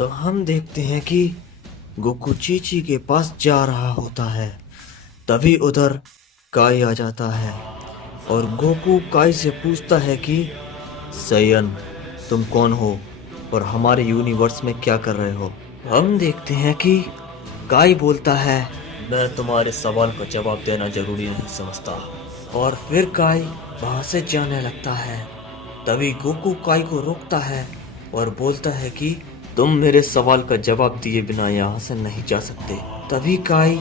तो हम देखते हैं कि गोकू चीची के पास जा रहा होता है। तभी उधर काई आ जाता है और गोकू काई से पूछता है कि सैयन, तुम कौन हो और हमारे यूनिवर्स में क्या कर रहे हो। हम देखते हैं कि काई बोलता है, मैं तुम्हारे सवाल का जवाब देना जरूरी नहीं समझता। और फिर काई वहां से जाने लगता है। तभी गोकू काई को रोकता है और बोलता है कि तुम मेरे सवाल का जवाब दिए बिना यहाँ से नहीं जा सकते। तभी काई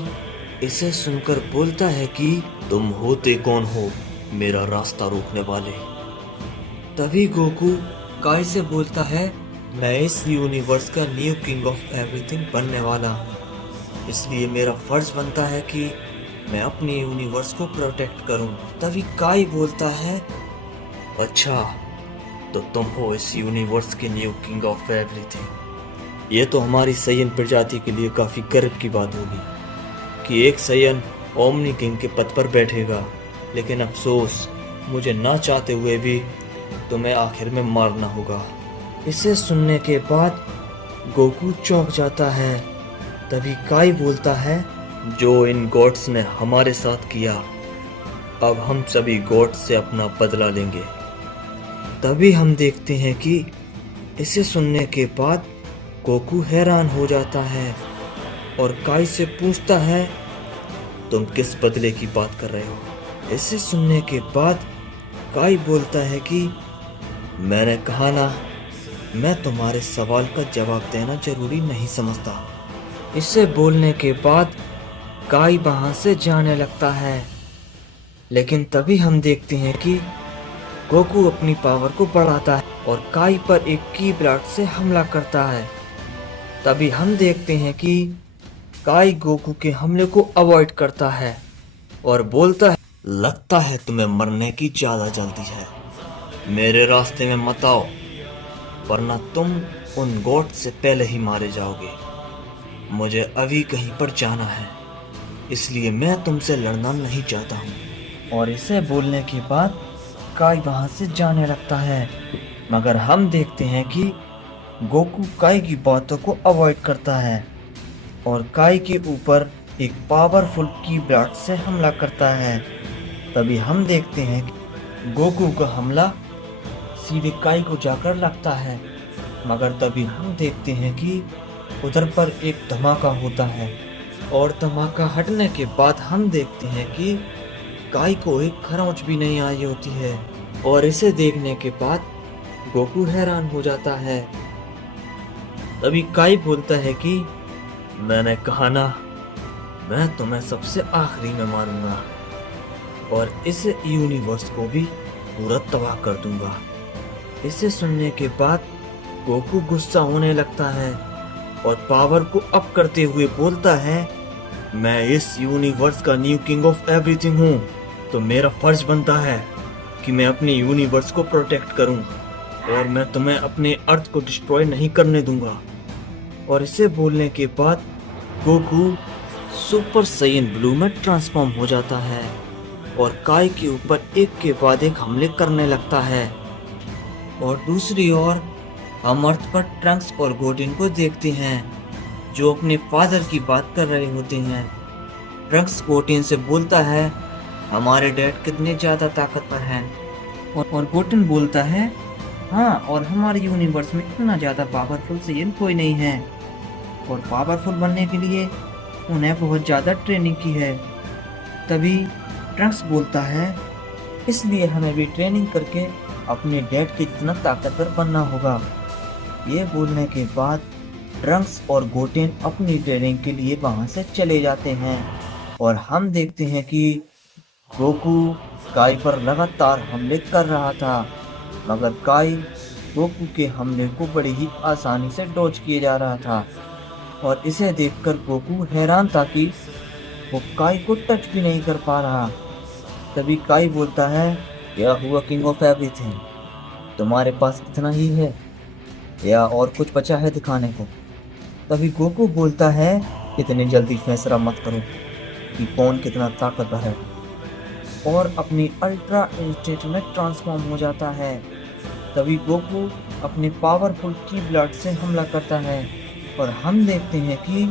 इसे सुनकर बोलता है कि तुम होते कौन हो मेरा रास्ता रोकने वाले। तभी गोकू काई से बोलता है, मैं इस यूनिवर्स का न्यू किंग ऑफ एवरीथिंग बनने वाला हूँ, इसलिए मेरा फर्ज बनता है कि मैं अपने यूनिवर्स को प्रोटेक्ट करूं। तभी काई बोलता है, अच्छा तो तुम हो इस यूनिवर्स के न्यू किंग ऑफ एवरीथिंग। ये तो हमारी सैयन प्रजाति के लिए काफी गर्व की बात होगी कि एक सैयन ओमनी किंग के पद पर बैठेगा, लेकिन अफसोस मुझे ना चाहते हुए भी तुम्हें आखिर में मारना होगा। इसे सुनने के बाद गोकू चौंक जाता है। तभी काई बोलता है, जो इन गॉड्स ने हमारे साथ किया, अब हम सभी गॉड्स से अपना बदला लेंगे। तभी हम देखते हैं कि इसे सुनने के बाद गोकू हैरान हो जाता है और काई से पूछता है, तुम किस बदले की बात कर रहे हो। इसे सुनने के बाद काई बोलता है कि मैंने कहा ना, मैं तुम्हारे सवाल का जवाब देना जरूरी नहीं समझता। इसे बोलने के बाद काई वहां से जाने लगता है। लेकिन तभी हम देखते हैं कि गोकू अपनी पावर को बढ़ाता है और काई पर एक की ब्लास्ट से हमला करता है। तभी हम देखते हैं कि काई गोकू के हमले को अवॉइड करता है और बोलता है, लगता है तुम्हें मरने की ज्यादा जल्दी है, मेरे रास्ते में मत आओ वरना तुम उन गॉड से पहले ही मारे जाओगे। मुझे अभी कहीं पर जाना है, इसलिए मैं तुमसे लड़ना नहीं चाहता हूँ। और इसे बोलने के बाद काई वहां से जाने लगता है। मगर हम देखते हैं कि गोकू काई की बातों को अवॉइड करता है और काई के ऊपर एक पावरफुल की ब्लास्ट से हमला करता है। तभी हम देखते हैं कि गोकू का हमला सीधे काई को जाकर लगता है। मगर तभी हम देखते हैं कि उधर पर एक धमाका होता है और धमाका हटने के बाद हम देखते हैं कि काई को एक खरोंच भी नहीं आई होती है। और इसे देखने के बाद गोकू हैरान हो जाता है। तभी काई बोलता है कि मैंने कहा ना, मैं तुम्हें सबसे आखिरी में मारूंगा और इस यूनिवर्स को भी पूरा तबाह कर दूंगा। इसे सुनने के बाद गोकू गुस्सा होने लगता है और पावर को अप करते हुए बोलता है, मैं इस यूनिवर्स का न्यू किंग ऑफ एवरीथिंग हूँ, तो मेरा फर्ज बनता है कि मैं अपने यूनिवर्स को प्रोटेक्ट करूं और मैं तुम्हें अपने अर्थ को डिस्ट्रॉय नहीं करने दूंगा। और इसे बोलने के बाद गोकू सुपर सैयन ब्लू में ट्रांसफॉर्म हो जाता है और काई के ऊपर एक के बाद एक हमले करने लगता है। और दूसरी ओर हम अर्थ पर ट्रंक्स और गोटेन को देखते हैं, जो अपने फादर की बात कर रहे होते हैं। ट्रंक्स गोटेन से बोलता है, हमारे डैड कितने ज्यादा ताकतवर हैं। और गोटेन बोलता है, हाँ, और हमारे यूनिवर्स में इतना ज्यादा पावरफुल सैयन कोई नहीं है और पावरफुल बनने के लिए उन्हें बहुत ज्यादा ट्रेनिंग की है। तभी ट्रंक्स बोलता है, इसलिए हमें भी ट्रेनिंग करके अपने डैड के जितना ताकतवर बनना होगा। ये बोलने के बाद ट्रंक्स और गोटेन अपनी ट्रेनिंग के लिए वहां से चले जाते हैं और हम देखते हैं कि गोकू काई पर लगातार हमले कर रहा था, मगर काई गोकू के हमले को बड़ी ही आसानी से डॉज किए जा रहा था। और इसे देखकर गोकू हैरान था कि वो काई को टच भी नहीं कर पा रहा। तभी काई बोलता है, क्या हुआ किंग ऑफ एवरीथिंग, तुम्हारे पास इतना ही है या और कुछ बचा है दिखाने को। तभी गोकू बोलता है, इतनी जल्दी फैसला मत करो कि कौन कितना ताकतवर है, और अपनी अल्ट्रा इंस्टेंट में ट्रांसफॉर्म हो जाता है। तभी गोकू अपने पावरफुल की ब्लास्ट से हमला करता है और हम देखते हैं कि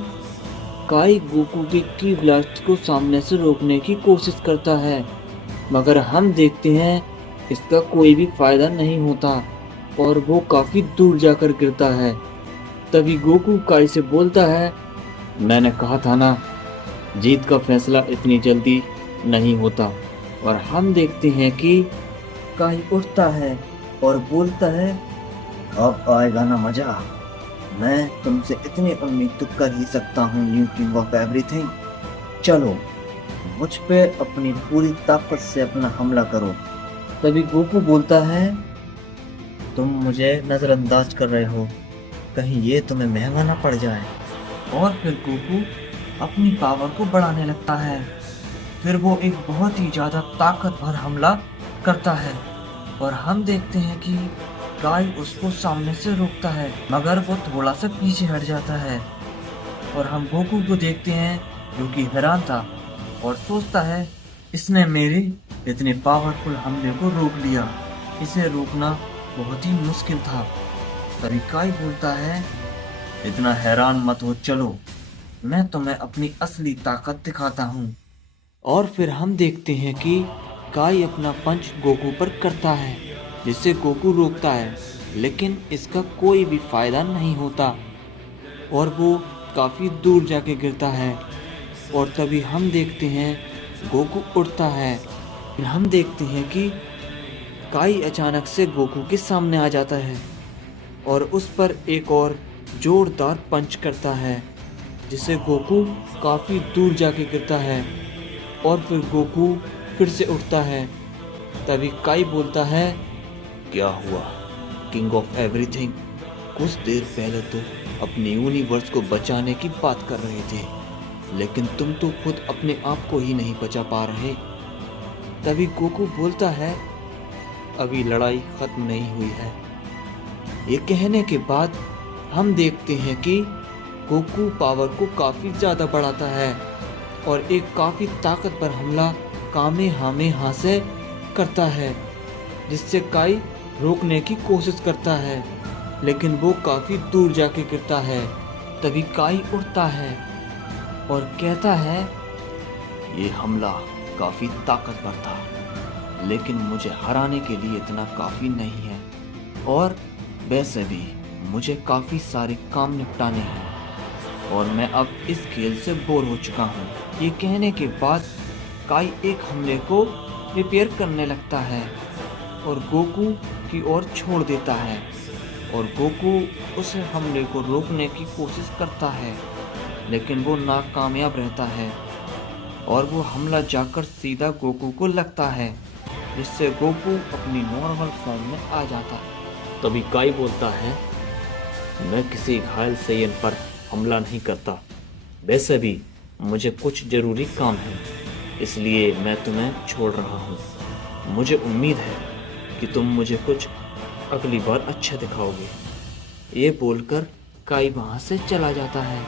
काई गोकू के की ब्लास्ट को सामने से रोकने की कोशिश करता है, मगर हम देखते हैं इसका कोई भी फायदा नहीं होता और वो काफी दूर जाकर गिरता है। तभी गोकू काई से बोलता है, मैंने कहा था ना, जीत का फैसला इतनी जल्दी नहीं होता। और हम देखते हैं कि काई उठता है और बोलता है, अब आएगा ना मजा। मैं तुमसे इतनी उम्मीद तो कर ही सकता हूँ, न्यू किंग ऑफ एवरीथिंग। चलो मुझ पे अपनी पूरी ताकत से अपना हमला करो। तभी गोकू बोलता है, तुम मुझे नजरअंदाज कर रहे हो, कहीं ये तुम्हें महंगा ना पड़ जाए। और फिर गोकू अपनी पावर को बढ़ाने लगता है। फिर वो एक बहुत ही ज्यादा ताकतवर हमला करता है और हम देखते हैं कि काई उसको सामने से रोकता है, मगर वो थोड़ा सा पीछे हट जाता है। और हम गोकू को देखते हैं जो कि हैरान था और सोचता है, इसने मेरे इतने पावरफुल हमले को रोक लिया, इसे रोकना बहुत ही मुश्किल था। तभी काई बोलता है, इतना हैरान मत हो, चलो मैं तुम्हें अपनी असली ताकत दिखाता हूँ। और फिर हम देखते हैं कि काई अपना पंच गोकू पर करता है, जिससे गोकू रोकता है, लेकिन इसका कोई भी फायदा नहीं होता और वो काफी दूर जाके गिरता है। और तभी हम देखते हैं गोकू उड़ता है। फिर हम देखते हैं कि काई अचानक से गोकू के सामने आ जाता है और उस पर एक और जोरदार पंच करता है, जिससे गोकू काफी दूर जाके गिरता है। और फिर गोकू फिर से उठता है। तभी काई बोलता है, क्या हुआ किंग ऑफ एवरीथिंग? कुछ देर पहले तो अपने यूनिवर्स को बचाने की बात कर रहे थे, लेकिन तुम तो खुद अपने आप को ही नहीं बचा पा रहे। तभी गोकू बोलता है, अभी लड़ाई खत्म नहीं हुई है। ये कहने के बाद हम देखते हैं कि गोकू पावर को काफी ज्यादा बढ़ाता है और एक काफी ताकतवर हमला कामेहामेहा से करता है, जिससे काई रोकने की कोशिश करता है, लेकिन वो काफी दूर जाके गिरता है। तभी काई उठता है और कहता है, ये हमला काफी ताकतवर था, लेकिन मुझे हराने के लिए इतना काफी नहीं है और वैसे भी मुझे काफी सारे काम निपटाने हैं और मैं अब इस खेल से बोर हो चुका हूँ। ये कहने के बाद काई एक हमले को रिपेयर करने लगता है और गोकू की ओर छोड़ देता है और गोकू उस हमले को रोकने की कोशिश करता है, लेकिन वो नाकामयाब रहता है और वो हमला जाकर सीधा गोकू को लगता है, जिससे गोकू अपनी नॉर्मल फॉर्म में आ जाता है। तभी काई बोलता है, मैं किसी घायल सैयन पर हमला नहीं करता, वैसे भी मुझे कुछ जरूरी काम है, इसलिए मैं तुम्हें छोड़ रहा हूँ। मुझे उम्मीद है कि तुम मुझे कुछ अगली बार अच्छा दिखाओगे। ये बोलकर काई वहाँ से चला जाता है।